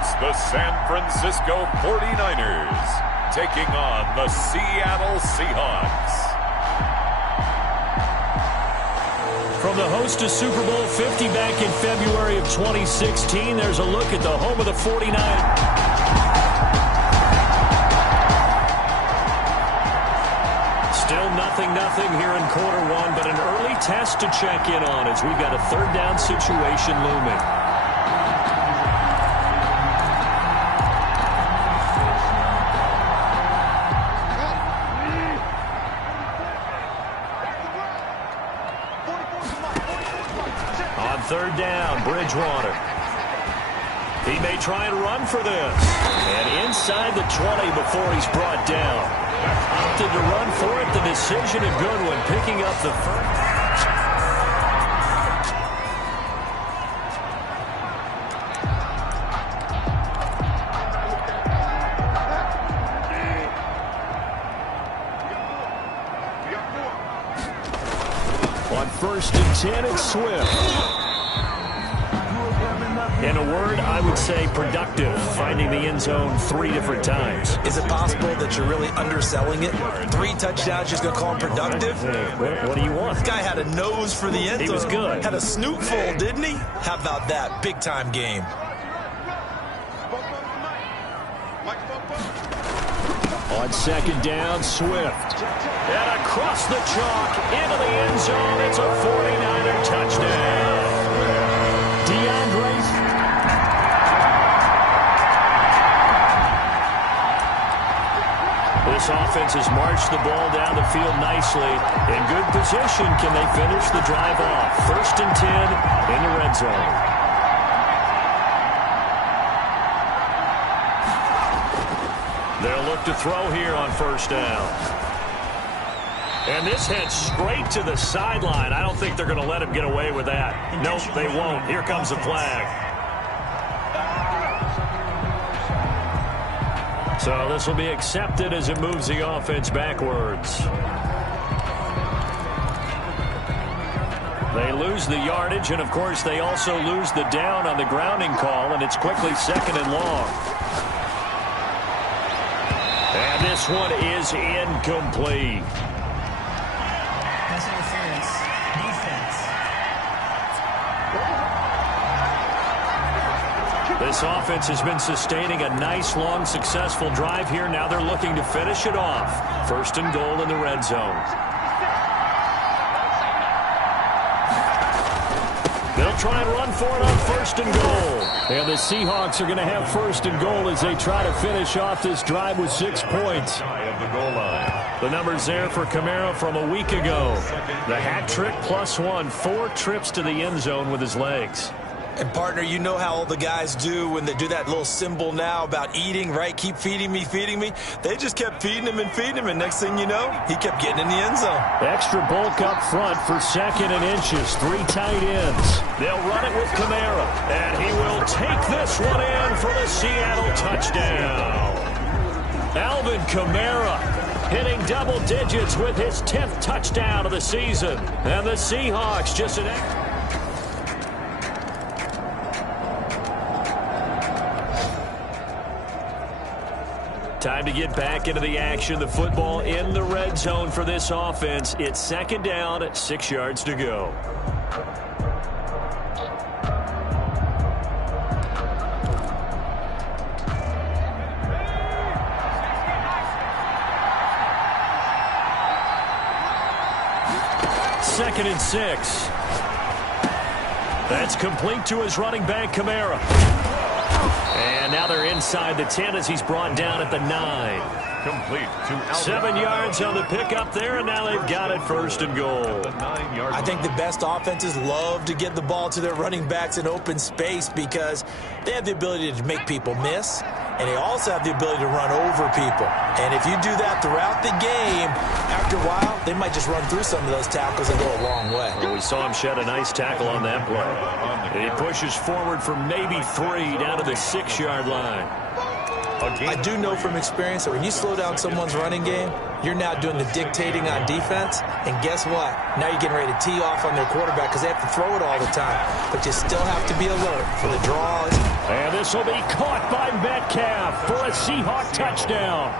It's the San Francisco 49ers taking on the Seattle Seahawks. From the host of Super Bowl 50 back in February of 2016, there's a look at the home of the 49ers. Still 0-0 here in quarter one, but an early test to check in on as we've got a third down situation looming. On third down, Bridgewater. He may try and run for this. And inside the 20 before he's brought down. Opted to run for it. The decision a good one, picking up the first. On 1st and 10, it's Swift. In a word, I would say productive, finding the end zone 3 different times. Is it possible that you're really underselling it? 3 touchdowns, just going to call him productive? What do you want? This guy had a nose for the end zone. He was good. Had a snootful, didn't he? How about that? Big-time game. On 2nd down, Swift. And across the chalk, into the end zone. It's a 49er touchdown. This offense has marched the ball down the field nicely. In good position, can they finish the drive off? 1st and 10 in the red zone. They'll look to throw here on 1st down. And this heads straight to the sideline. I don't think they're going to let him get away with that. Nope, they won't. Here comes the flag. So this will be accepted as it moves the offense backwards. They lose the yardage, and of course they also lose the down on the grounding call, and it's quickly 2nd and long. And this one is incomplete. Pass interference. Defense. This offense has been sustaining a nice, long, successful drive here. Now they're looking to finish it off. 1st and goal in the red zone. They'll try and run for it on 1st and goal. And the Seahawks are going to have 1st and goal as they try to finish off this drive with 6 points. The numbers there for Kamara from a week ago. The hat trick +1, 4 trips to the end zone with his legs. And, partner, you know how all the guys do when they do that little symbol now about eating, right? Keep feeding me, feeding me. They just kept feeding him, and next thing you know, he kept getting in the end zone. Extra bulk up front for 2nd and inches. 3 tight ends. They'll run it with Kamara, and he will take this one in for the Seattle touchdown. Alvin Kamara hitting double digits with his 10th touchdown of the season. And the Seahawks just an time to get back into the action. The football in the red zone for this offense. It's 2nd down at 6 yards to go. Second and 6. That's complete to his running back, Kamara. And now they're inside the 10 as he's brought down at the 9. Complete to 7 yards on the pickup there, and now they've got it 1st and goal. I think the best offenses love to get the ball to their running backs in open space because they have the ability to make people miss, and they also have the ability to run over people. And if you do that throughout the game, after a while, they might just run through some of those tackles and go a long way. Well, we saw him shed a nice tackle on that play. And he pushes forward for maybe 3 down to the 6-yard line. I do know from experience that when you slow down someone's running game, you're now doing the dictating on defense. And guess what? Now you're getting ready to tee off on their quarterback because they have to throw it all the time. But you still have to be alert for the draws. And This will be caught by Metcalf for a Seahawk touchdown.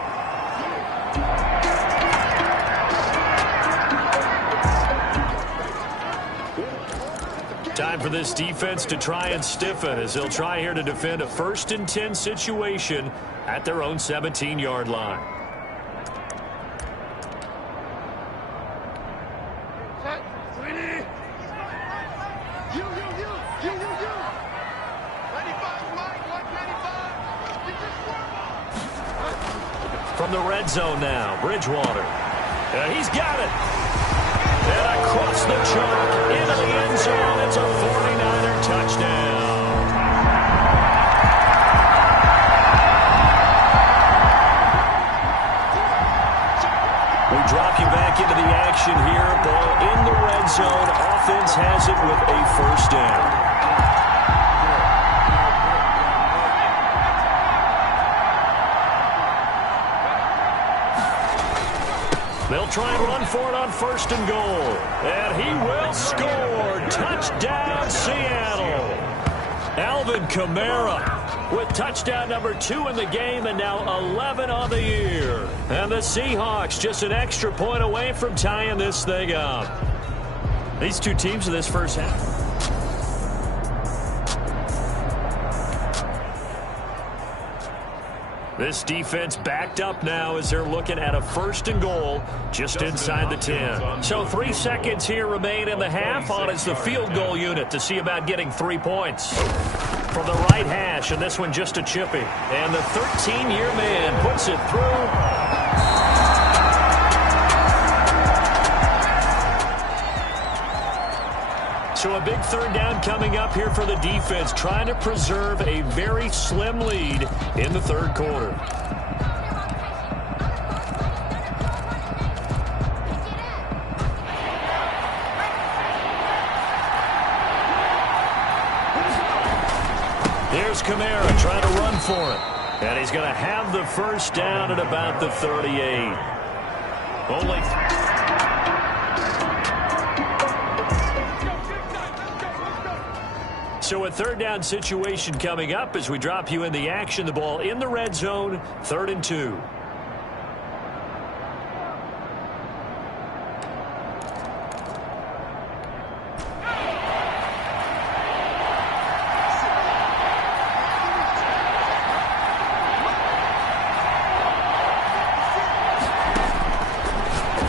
Time for this defense to try and stiffen as they'll try here to defend a 1st and 10 situation at their own 17-yard line. From the red zone now, Bridgewater. He's got it. And across the chalk into the end zone. It's a 49er touchdown. We drop you back into the action here. Ball in the red zone. Offense has it with a 1st down. They'll try and run for it on 1st and goal. And he will score. Touchdown, Seattle. Alvin Kamara with touchdown number 2 in the game and now 11 on the year. And the Seahawks just an extra point away from tying this thing up. These two teams in this first half. This defense backed up now as they're looking at a 1st and goal just inside the 10. So 3 seconds here remain in the half on as the field goal unit to see about getting 3 points. From the right hash, and this one just a chippy. And the 13-year man puts it through. So a big 3rd down coming up here for the defense, trying to preserve a very slim lead in the 3rd quarter. Here's Kamara trying to run for it. And he's going to have the 1st down at about the 38. Only... So a 3rd down situation coming up as we drop you in the action. The ball in the red zone, 3rd and 2.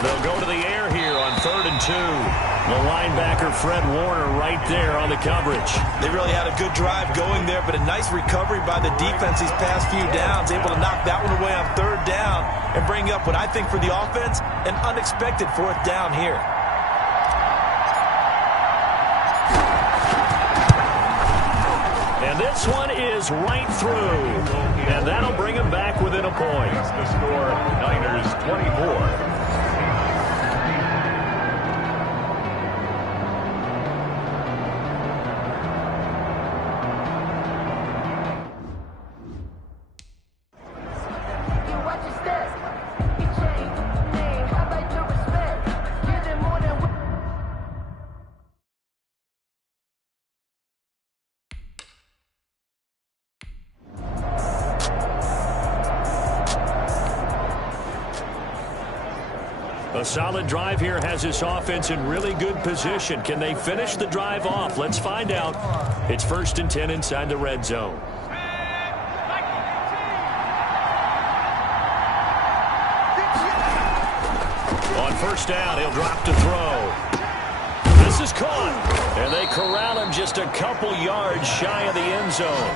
They'll go to the air here on 3rd and 2. The linebacker, Fred Warner, right there on the coverage. They really had a good drive going there, but a nice recovery by the defense these past few downs, able to knock that one away on 3rd down and bring up what I think for the offense, an unexpected 4th down here. And this one is right through. And that'll bring him back within a point. The score, Niners 24. A solid drive here has this offense in really good position. Can they finish the drive off? Let's find out. It's 1st and 10 inside the red zone. On 1st down, he'll drop to throw. This is caught. And they corral him just a couple yards shy of the end zone.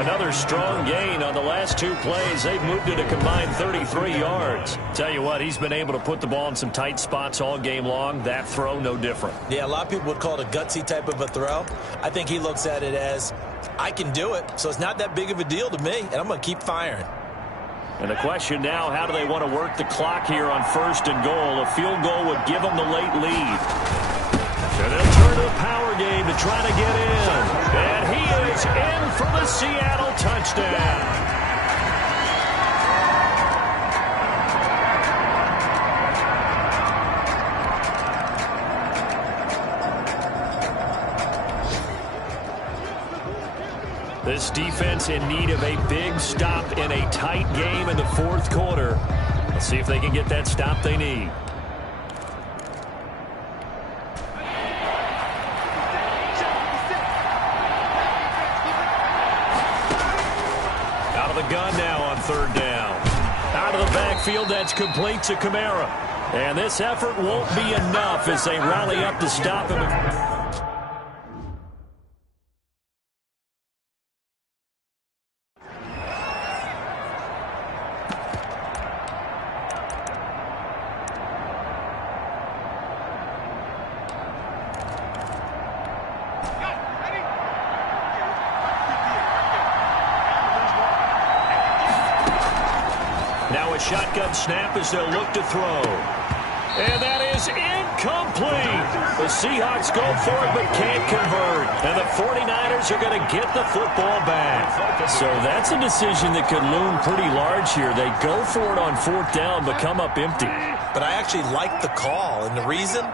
Another strong gain on the last 2 plays. They've moved it a combined 33 yards. Tell you what, he's been able to put the ball in some tight spots all game long. That throw, no different. Yeah, a lot of people would call it a gutsy type of a throw. I think he looks at it as, I can do it, so it's not that big of a deal to me, and I'm going to keep firing. And the question now, how do they want to work the clock here on 1st and goal? A field goal would give them the late lead. And they'll turn to the power game to try to get in. And he is in for the Seattle touchdown. This defense in need of a big stop in a tight game in the fourth quarter. Let's see if they can get that stop they need. Out of the gun now on third down. Out of the backfield, that's complete to Kamara. And this effort won't be enough as they rally up to stop him. Now a shotgun snap as they'll look to throw. And that is incomplete. The Seahawks go for it but can't convert. And the 49ers are going to get the football back. So that's a decision that could loom pretty large here. They go for it on fourth down but come up empty. But I actually like the call. And the reason?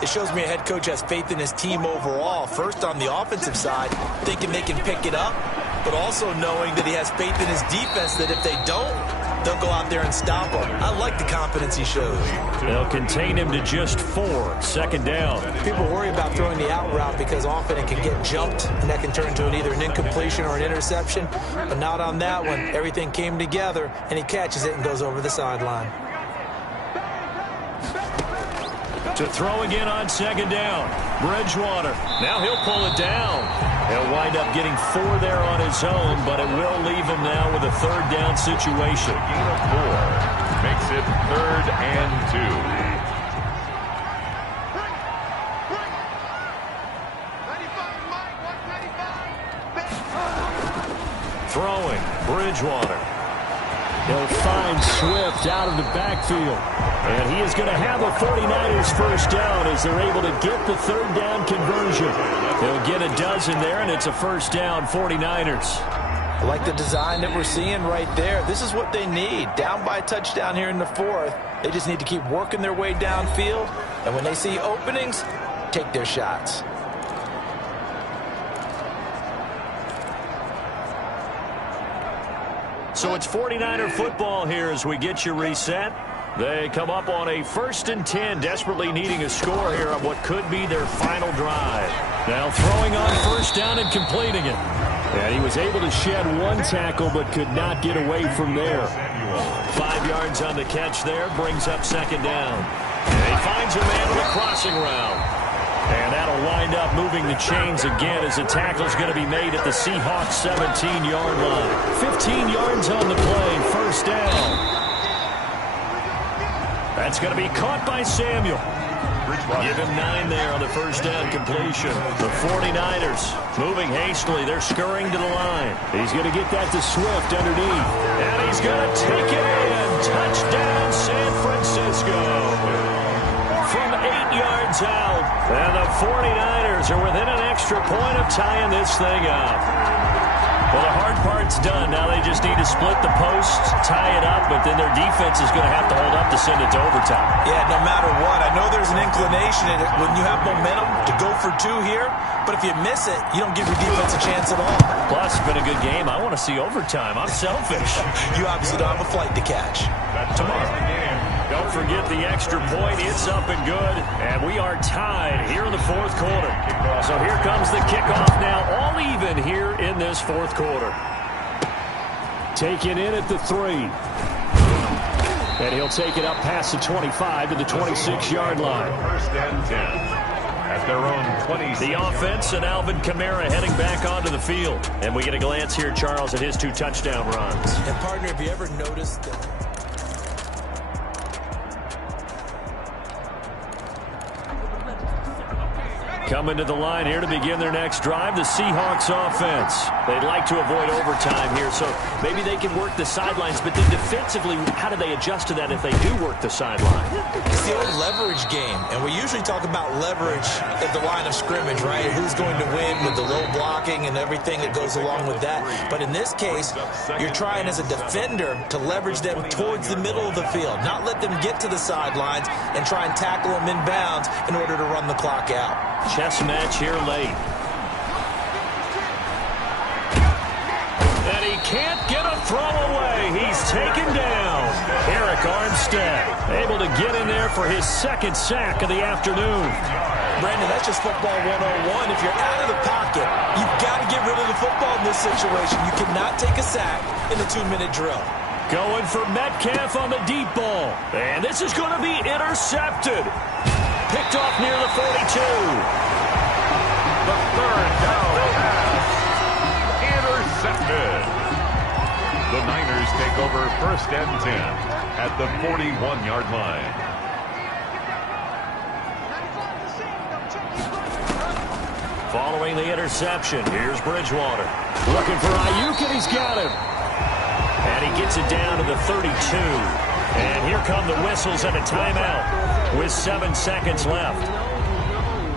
It shows me a head coach has faith in his team overall. First on the offensive side, thinking they can pick it up. But also knowing that he has faith in his defense that if they don't, they'll go out there and stop him. I like the confidence he shows. They'll contain him to just 4. Second down. People worry about throwing the out route because often it can get jumped, and that can turn into either an incompletion or an interception. But not on that one. Everything came together, and he catches it and goes over the sideline. To throw again on second down. Bridgewater. Now he'll pull it down. He'll wind up getting 4 there on his own, but it will leave him now with a third down situation. Gain of 4 makes it 3rd and 2. Throwing. Bridgewater. He'll find Swift out of the backfield. And he is going to have a 49ers first down as they're able to get the third down conversion. They'll get a dozen there, and it's a first down 49ers. I like the design that we're seeing right there. This is what they need. Down by a touchdown here in the fourth. They just need to keep working their way downfield. And when they see openings, take their shots. So it's 49er football here as we get you reset. They come up on a 1st and 10, desperately needing a score here on what could be their final drive. Now throwing on first down and completing it. And he was able to shed 1 tackle but could not get away from there. 5 yards on the catch there, brings up second down. And he finds a man on the crossing route. And that'll wind up moving the chains again as the tackle's going to be made at the Seahawks 17-yard line. 15 yards on the play, first down. That's going to be caught by Samuel. Give him 9 there on the first down completion. The 49ers moving hastily. They're scurrying to the line. He's going to get that to Swift underneath. And he's going to take it in. Touchdown, San Francisco. From 8 yards out. And the 49ers are within an extra point of tying this thing up. Well, the hard part's done. Now they just need to split the posts, tie it up, but then their defense is going to have to hold up to send it to overtime. Yeah, no matter what. I know there's an inclination in it when you have momentum to go for 2 here, but if you miss it, you don't give your defense a chance at all. Plus, it's been a good game. I want to see overtime. I'm selfish. You obviously don't have a flight to catch. Tomorrow. Don't forget the extra point. It's up and good. And we are tied here in the fourth quarter. So here comes the kickoff now. All even here in this fourth quarter. Taken in at the 3. And he'll take it up past the 25 to the 26-yard line. 1st and 10. At their own 20. The offense and Alvin Kamara heading back onto the field. And we get a glance here, Charles, at his 2 touchdown runs. And partner, have you ever noticed that? Coming to the line here to begin their next drive, the Seahawks offense. They'd like to avoid overtime here, so maybe they can work the sidelines, but then defensively, how do they adjust to that if they do work the sideline? It's the old leverage game, and we usually talk about leverage at the line of scrimmage, right? Who's going to win with the low blocking and everything that goes along with that. But in this case, you're trying as a defender to leverage them towards the middle of the field, not let them get to the sidelines and try and tackle them inbounds in order to run the clock out. Chess match here late. can't get a throw away. He's taken down. Eric Armstead able to get in there for his second sack of the afternoon. Brandon, that's just football 101. If you're out of the pocket, you've got to get rid of the football in this situation. You cannot take a sack in a 2-minute drill. Going for Metcalf on the deep ball. And this is going to be intercepted. Picked off near the 42. The third down pass. Intercepted. The Niners take over 1st and 10 at the 41-yard line. Following the interception, here's Bridgewater. Looking for Ayuk, and he's got him. And he gets it down to the 32. And here come the whistles and a timeout with 7 seconds left.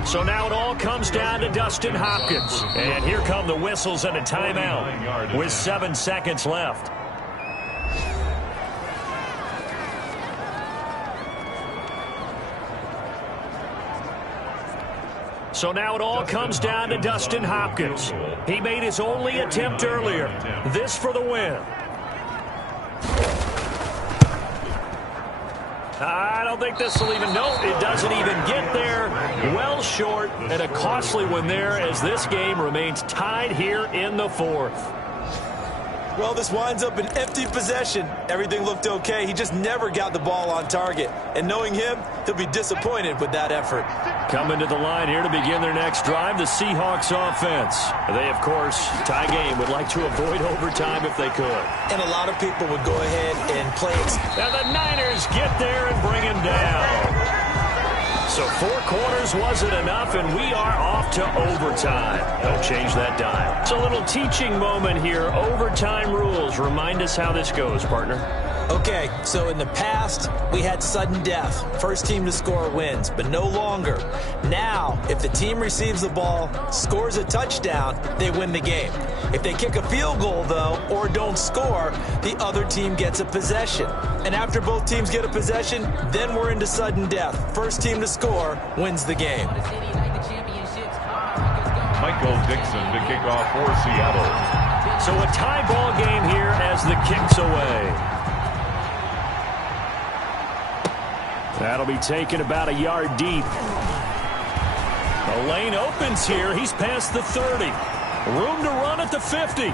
So now it all comes down to Dustin Hopkins. And here come the whistles and a timeout with 7 seconds left. So now it all comes down to Dustin Hopkins. He made his only attempt earlier. This for the win. I don't think this will even, no, it doesn't even get there. Well short, and a costly one there as this game remains tied here in the 4th. Well, this winds up an empty possession. Everything looked okay. He just never got the ball on target. And knowing him, he'll be disappointed with that effort. Coming to the line here to begin their next drive, the Seahawks offense. They, of course, tie game, would like to avoid overtime if they could. And a lot of people would go ahead and play it. And the Niners get there and bring him down. So 4 quarters wasn't enough, and we are off to overtime. Don't change that dial. It's a little teaching moment here. Overtime rules. Remind us how this goes, partner. Okay, so in the past, we had sudden death. First team to score wins, but no longer. Now, if the team receives the ball, scores a touchdown, they win the game. If they kick a field goal, though, or don't score, the other team gets a possession. And after both teams get a possession, then we're into sudden death. First team to score wins the game. Michael Dixon to kick off for Seattle. So a tie ball game here as the kick's away. That'll be taken about a yard deep. The lane opens here. He's past the 30. Room to run at the 50.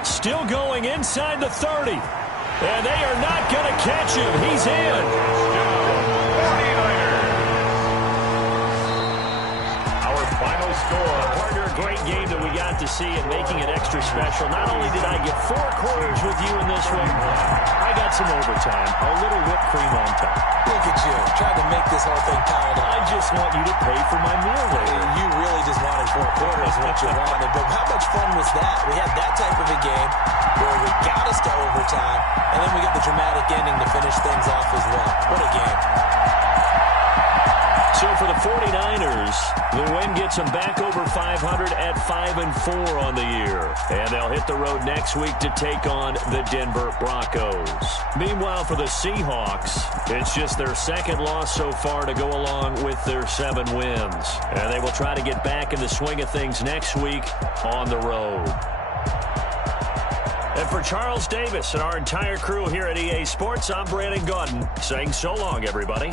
Still going inside the 30. And they are not going to catch him. He's in. 49ers. Our final score. Partner, great game that we got to see and making it extra special. Not only did I get 4 quarters with you in this one, I got some overtime. A little whipped cream on top. Look at you, trying to make this whole thing piled up. I just want you to pay for my meal later. You really just wanted 4 quarters what you wanted. But how much fun was that? We had that type of a game where we got us to overtime, and then we got the dramatic ending to finish things off as well. What a game. So for the 49ers, the win gets them back over 500 at 5-4 on the year. And they'll hit the road next week to take on the Denver Broncos. Meanwhile, for the Seahawks, it's just their 2nd loss so far to go along with their 7 wins. And they will try to get back in the swing of things next week on the road. And for Charles Davis and our entire crew here at EA Sports, I'm Brandon Gaudin saying so long, everybody.